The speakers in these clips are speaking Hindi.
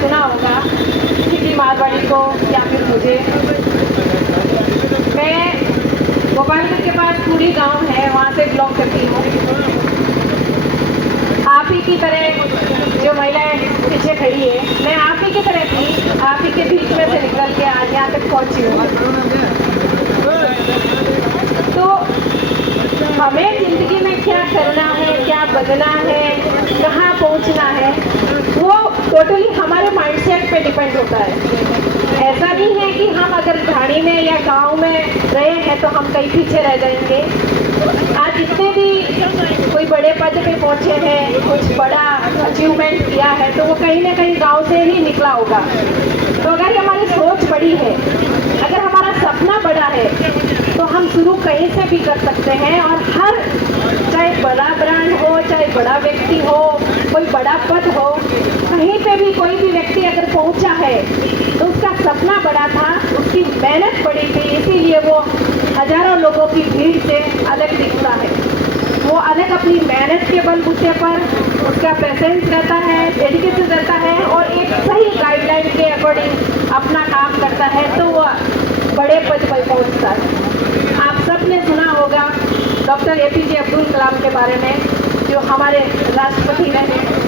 सुना होगा सिटी मारवाड़ी को या फिर मुझे। मैं गोपालगंज के पास पूरी गांव है, वहाँ से ब्लॉग करती हूँ। आप ही की तरह जो महिलाएं पीछे खड़ी है, मैं आप ही की तरह थी, आप ही के बीच में से निकल के आज यहाँ तक पहुँची हूँ। तो हमें जिंदगी में क्या करना है, क्या बदलना है, कहाँ पहुँचना है, वो टोटली हमारे माइंडसेट पे डिपेंड होता है। ऐसा नहीं है कि हम अगर झाड़ी में या गांव में रहे हैं तो हम कहीं पीछे रह जाएंगे। आज जितने भी कोई बड़े पद पे पहुंचे हैं, कुछ बड़ा अचीवमेंट किया है, तो वो कहीं ना कहीं गांव से ही निकला होगा। तो अगर हमारी सोच बड़ी है, अगर हमारा सपना बड़ा है, तो हम शुरू कहीं से भी कर सकते हैं। और हर, चाहे बड़ा ब्रांड हो, चाहे बड़ा व्यक्ति हो, कोई बड़ा पद हो, कहीं पे भी कोई भी व्यक्ति अगर पहुंचा है तो उसका सपना बड़ा था, उसकी मेहनत बड़ी थी, इसीलिए वो हजारों लोगों की भीड़ से अलग दिखता है। वो अलग अपनी मेहनत के बलबूते पर, उसका प्रेजेंस रहता है, डेडिकेशन रहता है और एक सही गाइडलाइन के अकॉर्डिंग अपना काम करता है, तो वो बड़े पद पर पहुंचता है। आप सब ने सुना होगा डॉक्टर APJ अब्दुल कलाम के बारे में, जो हमारे राष्ट्रपति रहे।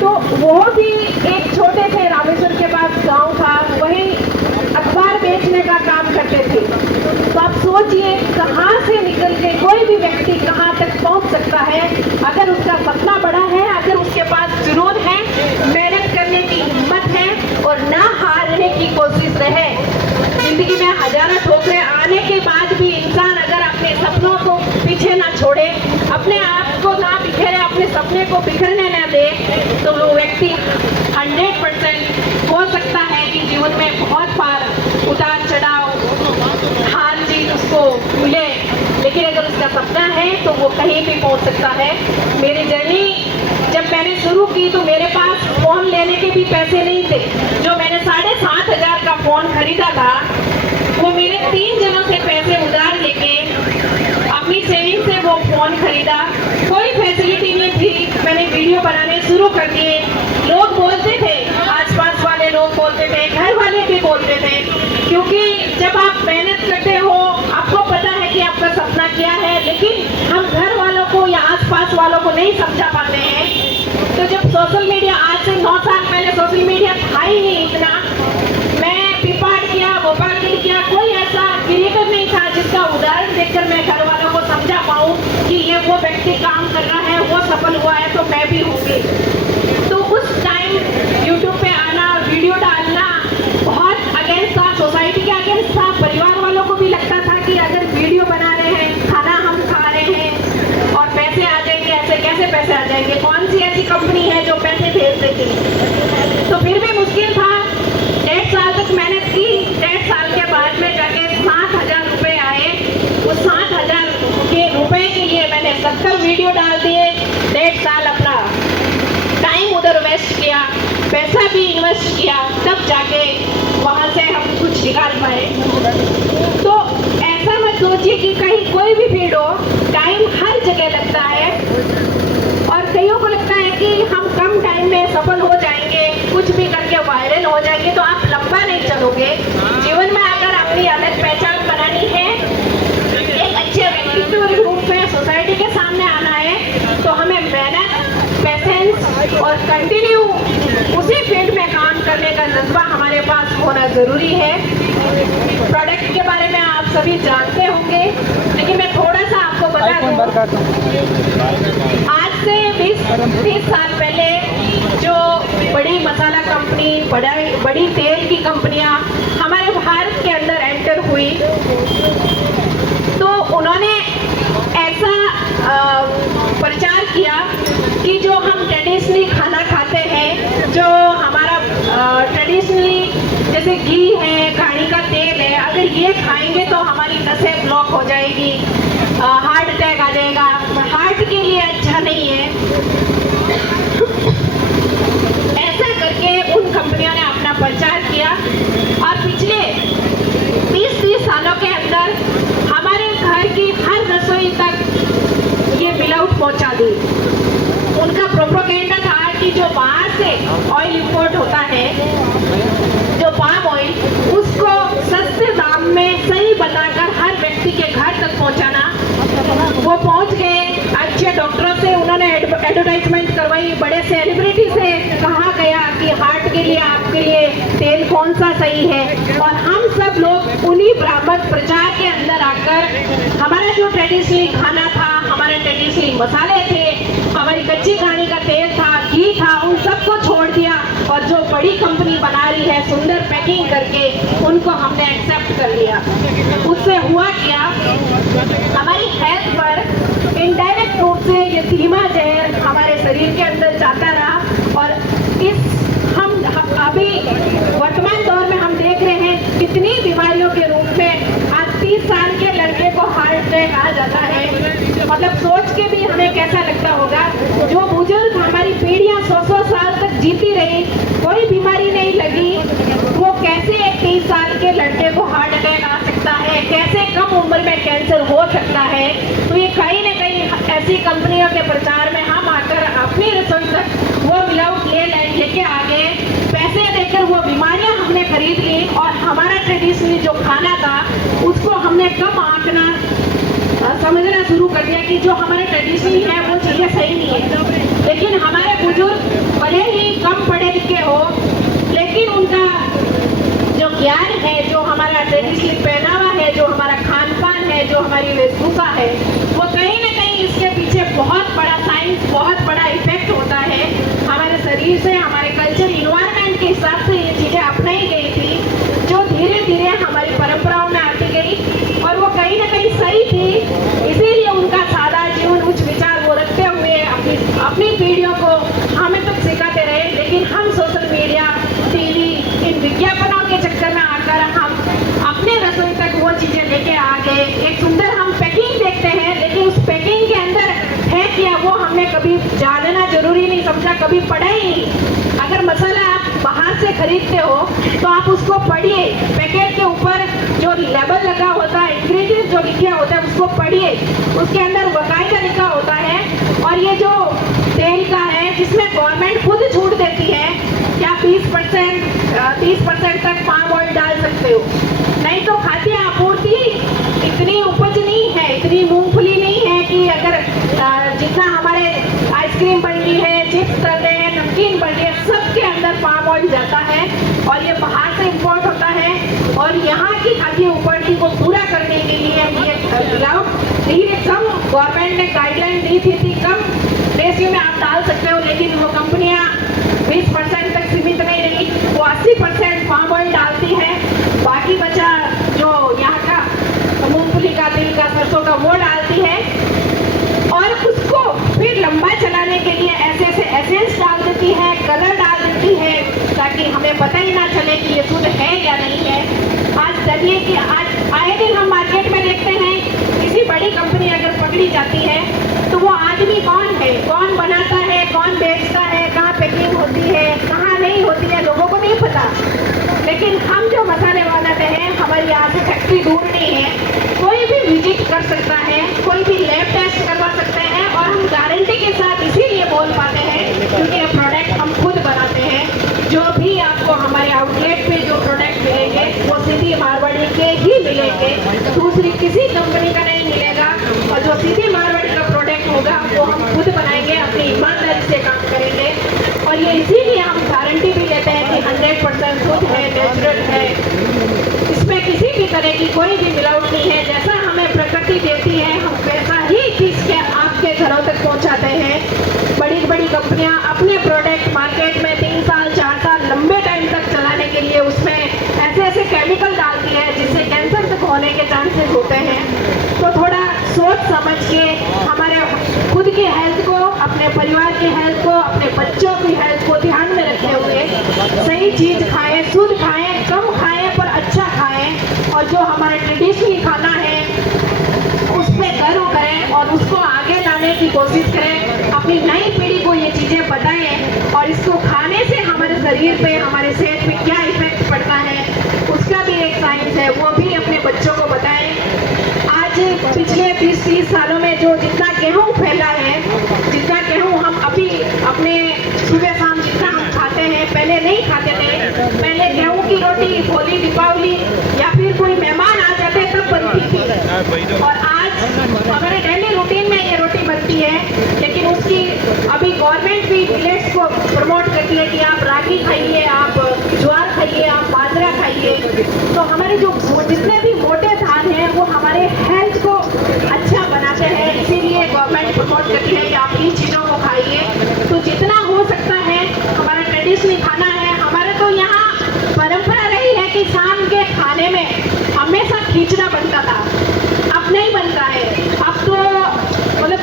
तो वो भी एक छोटे से रामेश्वर के पास गांव था, वहीं अखबार बेचने का काम करते थे। तो आप सोचिए कहाँ से निकल के कोई भी व्यक्ति कहाँ तक पहुँच सकता है, अगर उसका सपना बड़ा है, अगर उसके पास जुनून है, मेहनत करने की हिम्मत है और ना हारने की कोशिश रहे। जिंदगी में हजारों ठोकरें आने के बाद भी इंसान अगर अपने सपनों को पीछे ना छोड़े, अपने आप को ना बिखेरे, अपने सपने को बिखरने ना दे, तो वो व्यक्ति 100% हो सकता है कि जीवन में बहुत बार उतार चढ़ाव, हार जीत उसको मिले, लेकिन अगर उसका सपना है तो वो कहीं भी पहुंच सकता है। मेरी जर्नी जब मैंने शुरू की तो मेरे पास फोन लेने के भी पैसे नहीं थे। जो मैंने 7,500 का फोन खरीदा था, वो मेरे 3 जनों से पैसे उधार लेके अपनी सेविंग से वो फोन खरीदा। कोई फैसिलिटी नहीं थी, मैंने वीडियो बनाने शुरू कर दिए। लोग बोलते थे, आसपास वाले लोग बोलते थे, घर वाले भी बोलते थे, क्योंकि जब आप मेहनत करते हो, आपको पता है कि आपका सपना क्या है, लेकिन हम घर वालों को या आसपास वालों को नहीं समझा पाते हैं। तो जब सोशल मीडिया, आज से 9 साल पहले सोशल मीडिया था ही नहीं इतना, मैं पिपाड़ किया, गोपालगंज किया, कोई ऐसा क्रिएटर नहीं था जिसका उदाहरण देखकर मैं घर वालों को समझा पाऊँ कि ये वो व्यक्ति काम कर रहा है, वो सफल हुआ है, तो मैं भी होंगी। तो उस टाइम यूट्यूब पे आना, वीडियो डालना बहुत अगेंस्ट था, सोसाइटी के अगेंस्ट था। परिवार वालों को भी लगता था कि अगर वीडियो बना रहे हैं, खाना हम खा रहे हैं और पैसे आ जाएंगे, ऐसे कैसे पैसे आ जाएंगे, कौन सी ऐसी कंपनी है जो पैसे भेज देगी। तो फिर भी मुश्किल था। 1.5 साल तक मेहनत की, 1.5 साल के बाद में जाके 7,000 रुपये आए। उस 7,000 के रुपए के लिए मैंने 70 वीडियो डाल दिए। 1.5 साल अपना टाइम उधर वेस्ट किया, पैसा भी इन्वेस्ट किया, तब जाके वहाँ से हम कुछ निकाल पाए। तो ऐसा मत सोचिए कि कहीं कोई भी फील्ड हो, टाइम हर जगह लगता है। और कईयों को लगता है कि हम कम टाइम में सफल हो जाएंगे, कुछ भी करके वायरल हो जाएंगे, तो आप लंबा नहीं चलोगे। जीवन में अगर अपनी अलग पहचान बनानी है, एक अच्छे व्यक्तित्व के रूप में सोसाइटी के सामने आना है, तो हमें मेहनत, पेशेंस और कंटिन्यू उसी फील्ड में काम करने का जज्बा हमारे पास होना जरूरी है। प्रोडक्ट के बारे में आप सभी जानते होंगे, लेकिन मैं थोड़ा सा आपको बता दूं। आज से 20-30 साल पहले जो बड़ी मसाला कंपनी, बड़ी तेल की कंपनियां हमारे भारत के अंदर एंटर हुई, तो उन्होंने ऐसा प्रचार किया कि जो हम ट्रेडिशनली खाना खाते हैं, जो हमारा ट्रेडिशनली जैसे घी है, खाने का तेल है, अगर ये खाएंगे तो हमारी नसें ब्लॉक हो जाएगी, हार्ट अटैक आ जाएगा, हार्ट के लिए अच्छा नहीं है। ऐसा करके उन कंपनियों ने अपना प्रचार किया और पिछले 20-30 सालों के अंदर हमारे घर की हर रसोई तक ये मिलावट पहुंचा दी। उनका प्रोपेगेंडा था कि जो बाहर से ऑयल इंपोर्ट होता है, जो पाम ऑयल, उसको सस्ते दाम में सही बताकर हर व्यक्ति के घर तक पहुंचाना। वो पहुंच गए, अच्छे डॉक्टरों से उन्होंने एडवर्टाइजमेंट करवाई, बड़े सेलिब्रिटी से कहा गया कि हार्ट के लिए आपके लिए तेल कौन सा सही है, और हम सब लोग उन्हीं बराबर प्रचार के अंदर आकर हमारा जो ट्रेडिशनल खाना था, हमारे ट्रेडिशनल मसाले थे, हमारी कच्ची घानी का तेल था, घी था, उन सबको छोड़ दिया और जो बड़ी कंपनी बना रही है सुंदर पैकिंग करके, उनको हमने एक्सेप्ट कर लिया। उससे हुआ क्या, हमारी हेल्थ पर इनडायरेक्ट रूप से ये धीमा जहर हमारे शरीर के अंदर जाता रहा, और हम अभी वर्तमान दौर में हम देख रहे हैं कितनी बीमारियों के रूप में आज 30 साल के लड़के को हार्ट अटैक आ जाता है। मतलब सोच के भी हमें कैसा लगता होगा, जो बुजुर्ग हमारी पीढ़ियां 100-100 साल तक जीती रही, कोई बीमारी नहीं लगी, वो कैसे एक 30 साल के लड़के को हार्ट अटैक आ सकता है, कैसे कम उम्र में कैंसर हो सकता है। तो ये कहीं ना कहीं ऐसी कंपनियों के प्रचार में हम आकर अपनी रसोई तक वो मिलावट लेके आ गए, पैसे देकर वो बीमारियां हमने खरीद ली, और हमारा ट्रेडिशनली जो खाना था उसको हमने कम आंकना समझना शुरू कर दिया कि जो हमारे ट्रेडिशनल है वो चीजें सही नहीं है। लेकिन हमारे बुजुर्ग भले ही कम पढ़े लिखे हो, लेकिन उनका जो ज्ञान है, जो हमारा ट्रेडिशनल पहनावा है, जो हमारा खान पान है, जो हमारी वेशभूषा है, वो कहीं ना कहीं इसके पीछे बहुत बड़ा साइंस, बहुत बड़ा इफेक्ट होता है। हमारे शरीर से, हमारे कल्चर इन्वायरमेंट के हिसाब से ये चीजें अपनाई गई थी, जो धीरे धीरे हमारी परंपराओं में आती गई, और वो कहीं ना कहीं सही थी। इसीलिए उनका सादा जीवन, उच्च विचार वो रखते हुए अपनी पीढ़ियों को हमें तक सिखाते रहे। लेकिन हम सोशल मीडिया, टीवी, इन विज्ञापनों के चक्कर में आकर हम अपने रसोई तक वो चीजें लेके आ गए। एक सुंदर हम पैकिंग देखते हैं, लेकिन उस पैकिंग के अंदर है क्या वो हमने कभी जानना जरूरी नहीं समझा, कभी पढ़ा ही नहीं। अगर मसाला आप बाहर से खरीदते हो तो आप उसको पढ़िए, पैकेट के ऊपर जो लेबल लगा होता है, इंग्रेडिएंट जो लिखा होता है उसको पढ़िए, उसके अंदर बाकायदा लिखा होता है। और ये जो तेल का है, जिसमें गवर्नमेंट खुद छूट देती है कि आप 30% तक पाम ऑयल डाल सकते हो, नहीं तो खाद्य आपूर्ति इतनी उपज नहीं है, इतनी मूंगफली नहीं है कि अगर जितना हमारे आइसक्रीम बन रही है, चिप्स तल रहे हैं, नमकीन बन रही है, सबके अंदर पाम ऑयल जाता है, और ये बाहर से इंपोर्ट होता है। और यहाँ की खाद्य आपूर्ति को पूरा करने के लिए ये धीरे कम गवर्नमेंट ने गाइडलाइन दी थी कम रेशियो में आप डाल सकते हो, लेकिन वो कंपनियां 20% तक सीमित नहीं रही, वो 80% पाम ऑयल डालती है, बाकी बचा जो यहाँ का मूंगफली का, तिल का, सरसों का, वो डालती है, और उसको फिर लंबा चलाने के लिए ऐसे ऐसे एसेंस डाल देती है, कलर डाल देती है, ताकि हमें पता ही ना चले कि ये शुद्ध है या नहीं है। आज चलिए कि आज आए दिन हम मार्केट में देखते हैं, किसी बड़ी कंपनी अगर पकड़ी जाती है तो वो आदमी कौन है, कौन बनाता है, कौन बेचता है, कहाँ पैकिंग होती है, कहाँ नहीं होती है, लोगों को नहीं पता। लेकिन हम जो मसाले बनाते हैं, हमारी यहाँ से फैक्ट्री दूर नहीं है, कोई भी विजिट कर सकता है, कोई भी लैब टेस्ट करवा सकते हैं, और हम गारंटी के साथ इसीलिए बोल पाते हैं क्योंकि ये प्रोडक्ट हम खुद बनाते हैं। जो भी आपको हमारे आउटलेट पे जो प्रोडक्ट मिलेंगे वो सीधी मारवाड़ी के ही मिलेंगे, दूसरी किसी कंपनी का नहीं मिलेगा, और जो सीधी मारवाड़ी का प्रोडक्ट होगा वो हम खुद बनाएंगे, अपनी ईमानदारी से काम करेंगे। और ये इसीलिए हम गारंटी भी लेते हैं कि 100% शुद्ध है, नेचुरल है, इसमें किसी भी तरह की कोई भी मिलावट नहीं है। जैसा हमें प्रकृति देती है हम वैसा ही चीज के आपके घरों तक पहुंचाते हैं। बड़ी बड़ी कंपनियां अपने प्रोडक्ट मार्केट में 3 साल 4 साल लंबे टाइम तक चलाने के लिए उसमें ऐसे ऐसे केमिकल डालती है जिससे कैंसर तक होने के चांसेस होते हैं। तो थोड़ा सोच समझ के हमारे खुद की हेल्थ को, अपने परिवार की हेल्थ को, अपने बच्चों की हेल्थ को ध्यान में रखते हुए सही चीज खाएं, शुद्ध खाएं, कम खाएं पर अच्छा खाएं, और जो हमारा ट्रेडिशनल खाना है उस पर गर्व करें और उसको आगे लाने की कोशिश करें। अपनी नई पीढ़ी को ये चीजें बताएं, और इसको खाने से हमारे शरीर पे, हमारे सेहत पे क्या इफेक्ट पड़ता है उसका भी एक साइंस है, वो भी अपने बच्चों को बताएं। आज पिछले 20-30 सालों में जो जितना गेहूं फैला है, जितना गेहूं हम अभी अपने सुबह शाम जितना हम गवर्नमेंट भी मिलेट्स को प्रमोट करती है कि आप रागी खाइए, आप ज्वार खाइए, आप बाजरा खाइए। तो हमारे जो जितने भी मोटे धान हैं वो हमारे हेल्थ को अच्छा बनाते हैं, इसीलिए गवर्नमेंट प्रमोट करती है कि आप इन चीज़ों को खाइए। तो जितना हो सकता है हमारा ट्रेडिशनल खाना है। हमारे तो यहाँ परंपरा रही है कि शाम के खाने में हमेशा खींचना बनता था, अब नहीं बनता है। अब तो मतलब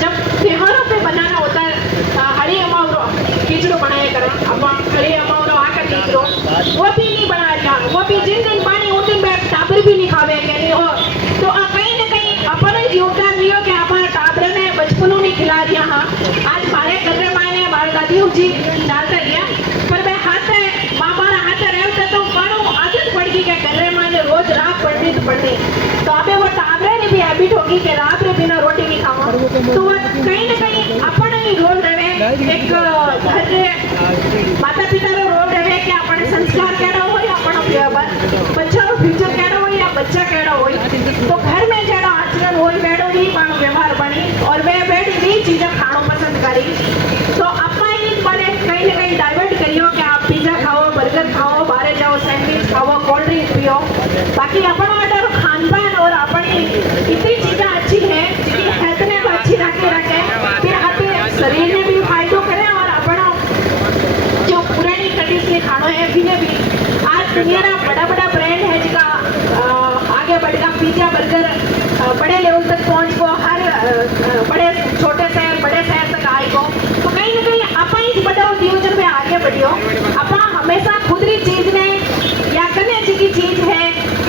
जब त्योहारों पे बनाना होता है हरी अमावरो खींचड़ो बनाया करा, अब हरी अमावरो आकर खींचड़ो वो भी नहीं बना रहा, वो भी जिन दिन पानी उन दिन बैठ टाबर भी नहीं खावे के नहीं हो। तो कहीं ना कहीं अपन योगदान दियो कि अपन टाबर ने बचपनों नहीं खिला दिया। हाँ आज हमारे घर में माने हमारे दादी जी डालता गया, पर मैं हाथ मामारा हाथ रहते तो मानो आदत पड़ गई क्या घर में माने रोज रात पड़नी तो पड़नी। तो अबे वो टाबरे ने भी हैबिट होगी कि रात में बिना रोटी नहीं खावा। तो वो कहीं ना कहीं अपन ही रोल रहे एक घर माता पिता रो रोल रहे कि अपने संस्कार केड़ा हो या अपन बच्चा रो फ्यूचर केड़ा हो या बच्चा केड़ा हो। तो घर में जेड़ा आचरण हो बेड़ो ही मानो व्यवहार बनी और वे बेड़ ही चीजें खानो पसंद करी। तो अपना ही बड़े कहीं ना कहीं डाइवर्ट करियो कि आप पिज्जा खाओ, बर्गर खाओ, बाहर जाओ, सैंडविच खाओ, कोल्ड ड्रिंक पियो। बाकी अपना वाटर खान पान और अपनी इतनी चीजें अच्छी है जिनकी हेल्थ ने भी अच्छी रखे फिर आपके शरीर ने भी फायदो करे और अपना जो पुरानी ट्रेडिशनल खाना है फिर भी आज दुनिया का बड़ा बड़ा ब्रांड है जिसका आगे बढ़ेगा पिज्जा बर्गर बड़े लेवल तक पहुंच को हर बड़े छोटे शहर बड़े शहर तक आएगा। तो कहीं ना कहीं अपा इस बड़ा उद्योजन में आगे बढ़ियो। अपा हमेशा खुदरी चीज ने या कन्या जी की चीज है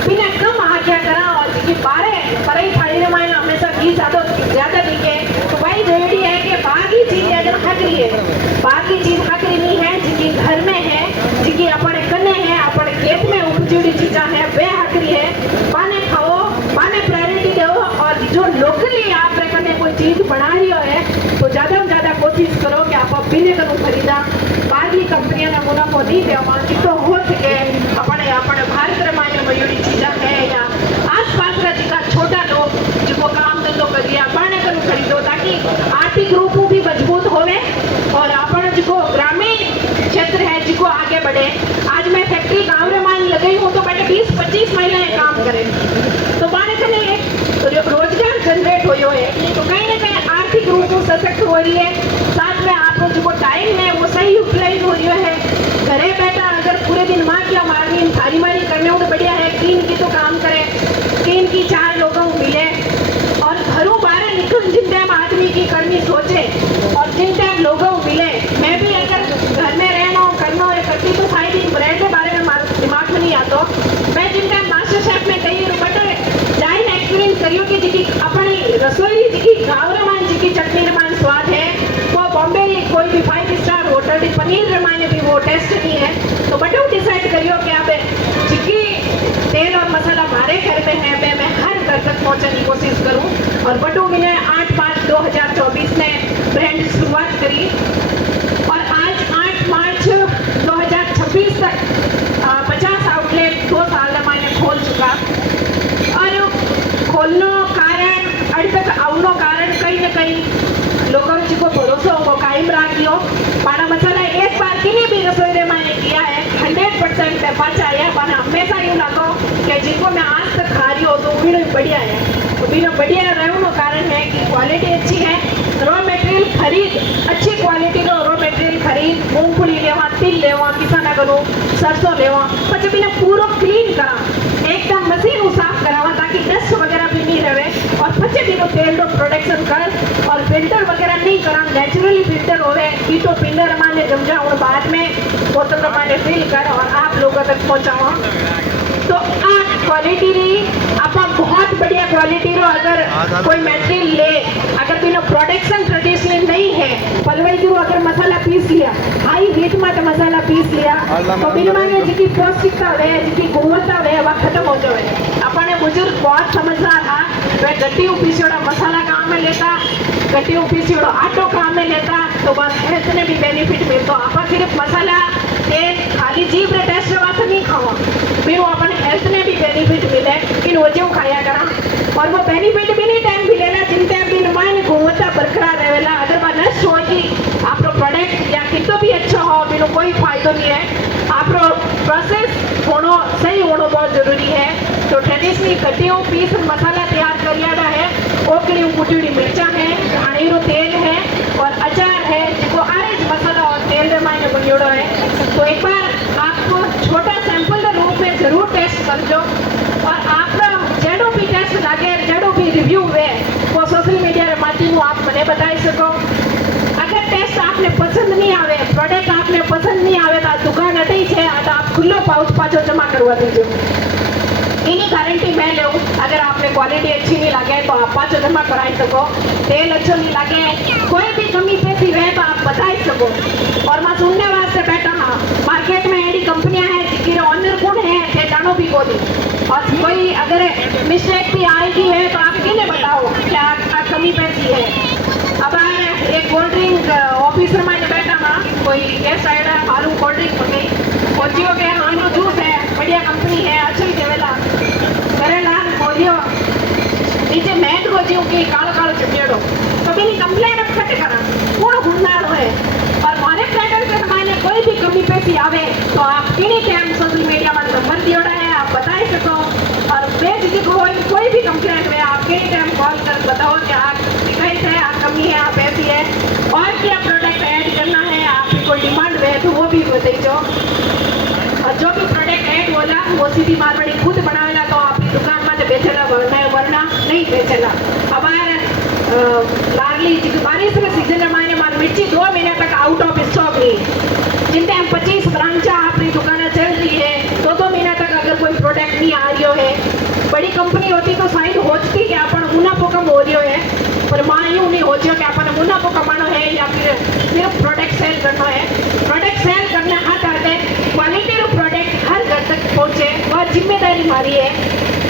बिना कम आज्ञा करा और जिसकी परे थाली में मायने हमेशा घी ज्यादा दिखे। तो वही जरूरी है कि बाकी चीज अगर हकरी है, बाकी चीज हकरी नहीं है जिनकी घर में है, जिनकी अपने कन्या है, अपने खेत में उपजुड़ी चीजा है वे हकरी है। पाने खाओ, पाने प्रायोरिटी दो और जो लोकली आप कने कोई चीज बना रही है तो ज्यादा से ज्यादा कोशिश करो कि आप बिना करूँ खरीदा बाहरी कंपनियों का मुनाफो नहीं देवा जितो हो सके अपने अपने भारत रे मायने मयूरी चीजा है या आस पास का जिका छोटा लोग जिको काम धंधो कर दिया बाने करूँ खरीदो ताकि आर्थिक रूप भी मजबूत होवे और अपन जिको ग्रामीण क्षेत्र है जिको आगे बढ़े। आज मैं फैक्ट्री गाँव रे मान लगाई हूँ तो बेटे 20-25 महिलाएं काम करें तो बाने कने एक रोजगार जनरेट हो है। तो कहीं ना कहीं आर्थिक रूप से सशक्त हो रही है, साथ में आपको जो टाइम है वो सही यूटिलाइज हो रही है। घरे बैठा अगर पूरे दिन माँ क्या मारनी थारी मारी करने हो तो बढ़िया है, तीन की तो काम करे, तीन की 4 लोगों को मिले और घरों बाहर निकल जिन टाइम आदमी की करनी सोचे और जिन टाइम लोगों को मिले। मैं भी अगर घर में रहना हो करना हो करती तो शायद इन ब्रांड के बारे में दिमाग में नहीं आता। मैं जिन टाइम मास्टर शेफ में कही बटर जाइन एक्सपीरियंस करियो कि जिकी अपनी रसोई जिकी गाँव रमान जिकी चटनी रमान स्वाद है वो बॉम्बे कोई भी 5 स्टार होटल पनीर रमाने भी वो टेस्ट नहीं है। तो बटू डिसाइड करियो कि आप जिकी तेल और मसाला हमारे घर में है मैं हर घर तक पहुँचने की कोशिश करूँ। और बटू मैंने 8/5/2024 ने ब्रांड की शुरुआत करी और आज 8 मार्च 2026 तक 50 आउटलेट 2 साल मैंने खोल चुका। और खोलने कारण अभी तक आवनो कारण कहीं ना कहीं लोगों जी को भरोसा हो कायम रख लियो। पाना मसाला एक बार किन्हीं भी रसोई में मैंने किया है 100% में बचा है। पाना हमेशा यूँ लगो कि जिनको मैं आज तक खा रही हूँ तो भी बढ़िया है। तो बिना बढ़िया रहने कारण है कि क्वालिटी अच्छी है, रॉ मटेरियल खरीद अच्छी क्वालिटी का रॉ मटेरियल खरीद मूंगफली लेवा, तिल लेवा, किसान करो सरसों लेवा पचे बिना पूरा क्लीन करा एकदम मशीन साफ करावा ताकि डस्ट वगैरह भी नहीं रहे और पचे बिना तेल रो प्रोडक्शन कर और फिल्टर वगैरह नहीं करा नेचुरली फिल्टर हो रहे कीटो पिंडर माने जम जाओ और बाद में बोतल माने फिल कर और आप लोगों तक पहुँचाओ। तो आज क्वालिटी रही आप बहुत बढ़िया क्वालिटी रो अगर कोई मटेरियल ले अगर बिना प्रोडक्शन ट्रेडिशनल नहीं है पलवई जो अगर मसाला पीस लिया हाई हीट में तो मसाला पीस लिया तो बिना मांगे जिसकी पौष्टिकता है जिसकी गुणवत्ता है वह खत्म हो जाए। अपने बुजुर्ग बहुत समझदार था वह गट्टी पीछे मसाला काम में लेता गट्टी पीछे आटो काम में लेता तो बस हेल्थ ने भी बेनिफिट मिलता। आप सिर्फ मसाला तेल खाली जीभ रे टेस्ट वास्ते नहीं खावा फिर वो अपन हेल्थ ने भी बेनिफिट मिले इन वजह खाया करा और वो बेनिफिट भी नहीं टाइम भी लेना जिन टाइम भी नुमान गुणवत्ता बरकरार रहेला। अगर वह नष्ट होगी प्रोसेस होना सही होना बहुत जरूरी है। तो ट्रेडिशनली कटियों पीस मसाला तैयार करियाड़ा है, ओकड़ी कुटी मिर्चा है, धाणीरो तेल है और अचार है जो आरेज मसाला और तेल रे मायने बनियोड़ो है। तो एक बार आपको छोटा सैंपल रूप में जरूर टेस्ट करजो और आपका जेडो भी टेस्ट लगे, जेडो भी रिव्यू हुए वो सोशल मीडिया रे माध्यम आप मने बताई सको। अगर टेस्ट आपने पसंद नहीं आवे, प्रोडक्ट आपने पसंद नहीं आवे तो दुकान अटे है तो आप खुल्लो पाउच पाछो जमा करवा दीजिए। इन्हीं गारंटी मैं लूँ, अगर आपने क्वालिटी अच्छी नहीं लगे तो आप पाछो जमा कराई सको। तेल अच्छो नहीं लगे, कोई भी कमी पेशी है तो आप बताई सको। और मैं सुनने वास्ते बैठा हाँ, मार्केट में ऐसी कंपनियां हैं जिनके ऑनर कौन है थे जानो भी बोली, और कोई अगर मिस्टेक भी आएगी है तो आप किन्हें बताओ क्या कमी पेशी है। अब एक कोल्ड ड्रिंक ऑफिसर में बैठा हाँ, कोई गेस्ट आया मालूम कोल्ड ड्रिंक मंगाई, पहुंचियो के हाँ जूस है बढ़िया कंपनी है अच्छी देवेला करेला बोलियो नीचे मैट रोजियो की कालो कालो चिपड़ो कभी नहीं कंप्लेन अब कट करा कौन हुन्नारो है। और माने प्लेटर के मायने कोई भी कमी पेशी आवे तो आप किन्हीं टाइम सोशल मीडिया में नंबर दियोड़ा है, आप बताई सको। और बेझिझक हो कोई भी कंप्लेंट में आप किन्हीं टाइम कॉल कर बताओ कि आप शिकायत है, आप कमी है, आप ऐसी है और क्या प्रोडक्ट ऐड करना है, आपकी कोई डिमांड है तो वो भी बताइए। और जो भी प्रोडक्ट ऐड होला वो सीधी मारवाड़ी खुद बनावेला तो आपकी दुकान में बेचेला वरना नहीं बेचेला। अब लाडली बारिश के सीजन में मायने मार मिर्ची 2 महीने तक आउट ऑफ स्टॉक नहीं, जिन टाइम 25 ब्रांचा आपकी दुकानें चल रही है 2 महीना तक अगर कोई प्रोडक्ट नहीं आ रही है। बड़ी कंपनी होती तो साइन होती कि अपन मुनाफो कम हो रही है, पर मां यूं नहीं हो कि अपन मुनाफो कमाना है या फिर सिर्फ प्रोडक्ट सेल करना है। प्रोडक्ट सेल करना हर करते क्वालिटी रो प्रोडक्ट हर घर तक पहुंचे वह जिम्मेदारी हमारी है।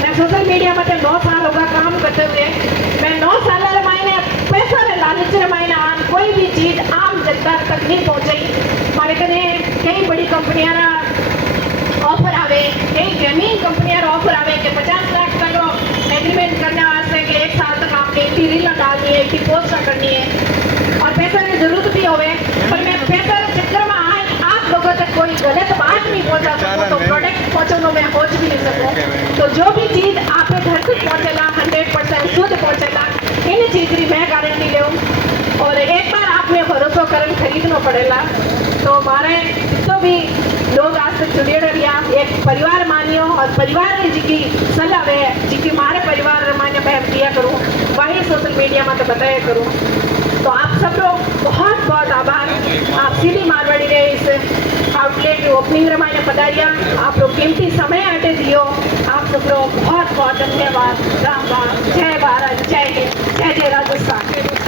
मैं सोशल मीडिया में 9 साल होगा काम करते हुए, मैं 9 साल मायने पैसा रे लालच रे मायने आम कोई भी चीज आम जनता तक नहीं पहुंची। हमारे कने कई बड़ी कंपनियां ऑफर आवे, कई गेमिंग कंपनियां ऑफर आवे कि 50 लाख तक एग्रीमेंट करने वास्ते कि 1 साल तक आपने इतनी रील डालनी है, इतनी पोस्ट करनी है और पैसा की जरूरत भी होवे। पर मैं पैसा के चक्कर में आप लोगों तक कोई गलत बात नहीं पहुंचा सकूँ तो प्रोडक्ट पहुंचाने में पहुंच भी नहीं सकूँ। तो जो भी चीज आप घर तक पहुंचेगा 100% शुद्ध पहुंचेगा, इन चीज की मैं गारंटी लूँ। और एक बार आपने भरोसा कर खरीदना पड़ेगा। तो हमारे तो भी लोग आज तक जुड़े रहिया एक परिवार मानियो और परिवार ने जिकी सलाह है जिकी हमारे परिवार माने मैं दिया करूँ वही सोशल मीडिया में तो बताया करूँ। तो आप सब लोग बहुत बहुत आभार, आप सीधी मारवाड़ी रहे इस आउटलेट की ओपनिंग रमाने पधारिया, आप लोग कीमती समय अटे दियो, आप सब लोग बहुत बहुत धन्यवाद। राम राम, जय भारत, जय हिंद, जय जय राजस्थान।